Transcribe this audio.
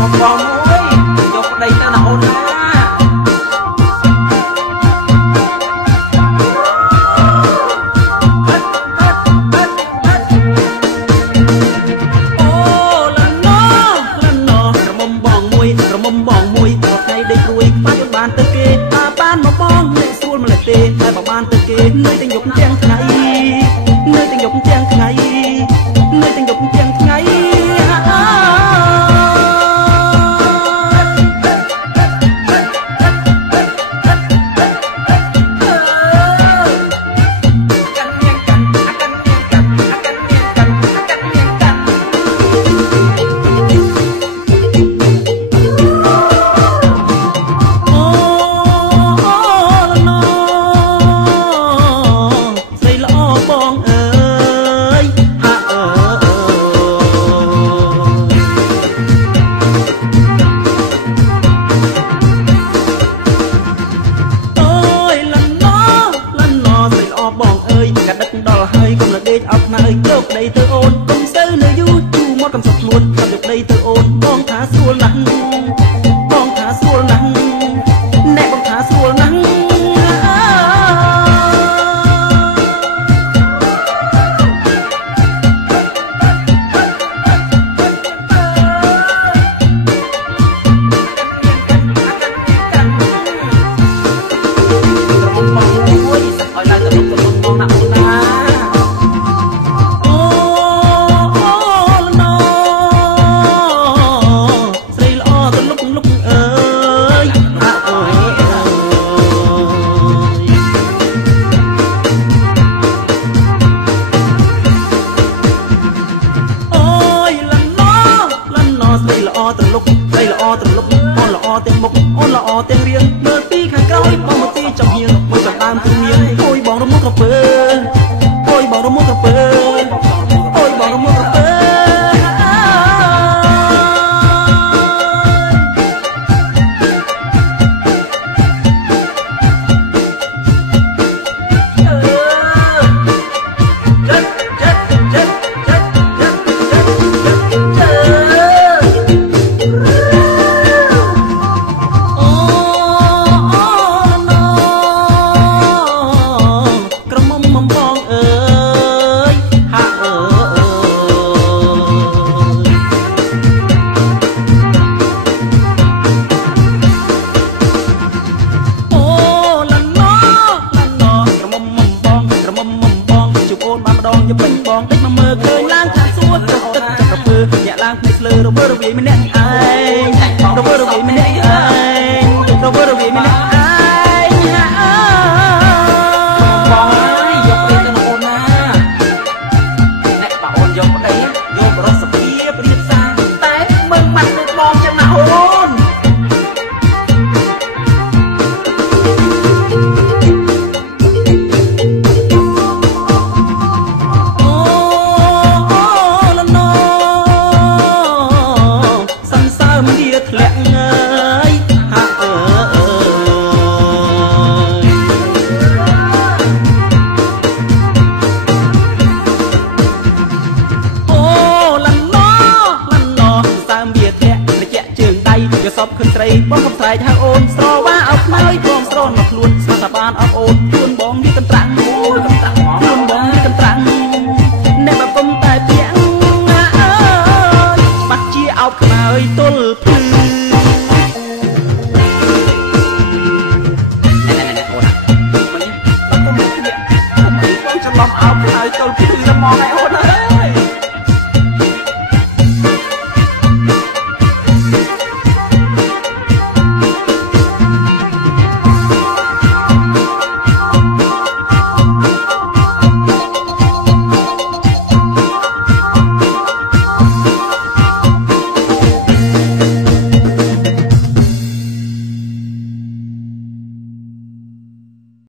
មកបងមួយយកប្តីទៅណាអូនណាបានទៅគេតាបានមកបងអ្នកស្រួលម្លេះទេតែបើបានទៅគេនៅតែយប់ទាំងថ្ងៃនៅតែយប់ទាំងថ្ងៃនៅតែយប់ទាំងថ្ងៃយកដីទៅអូនកុំទៅនៅយូរជួមកកំសត់ខ្លួនយកដីទៅអូនបងថាស្រួលណាស់បងថាស្រួលណាស់អ្នកបងថាស្រួលណាស់ទាំងមុខអូនល្អទាំងរៀងមើលពីខាងក្រោយបងមកទីចំហៀងមើលចំដើមទូមៀងអូយបងរមុខក្រពើអូយបងរមុខក្រពើអូយបងរមុខក្រពើបងតិចមកមើលឃើញឡើងថាសួរទឹកទឹកចាប់ក្រពើញាក់ឡើងភ្នែកស្លើរវើរវាយម្នាក់ឯងរវើរវាយម្នាក់ឯងរវើរវាយម្នាក់ឯងបងអើយយកប្តីទៅអូនណាអ្នកបើអូនយកប្តីយករសភាប្រៀបសាតែមើលម៉ាត់ដូចបងចឹងណាអូនសពឃើញស្រីបងកំស្រែកហៅអូនស្រវាអោបខ្នើយបងស្រនមកខ្លួនស្មាថាបានអោបអូនខ្លួនបងនេះកន្ត្រាំងអូនកន្ត្រាំងខ្លួនបងនេះកន្ត្រាំងអ្នកបើគុំតែពាក់អើយបាត់ជាអោបខ្នើយទល់ភ្លឺអូនបាត់គុំនេះបងច្រឡំអោបខ្នើយទល់ភ្លឺមកឯ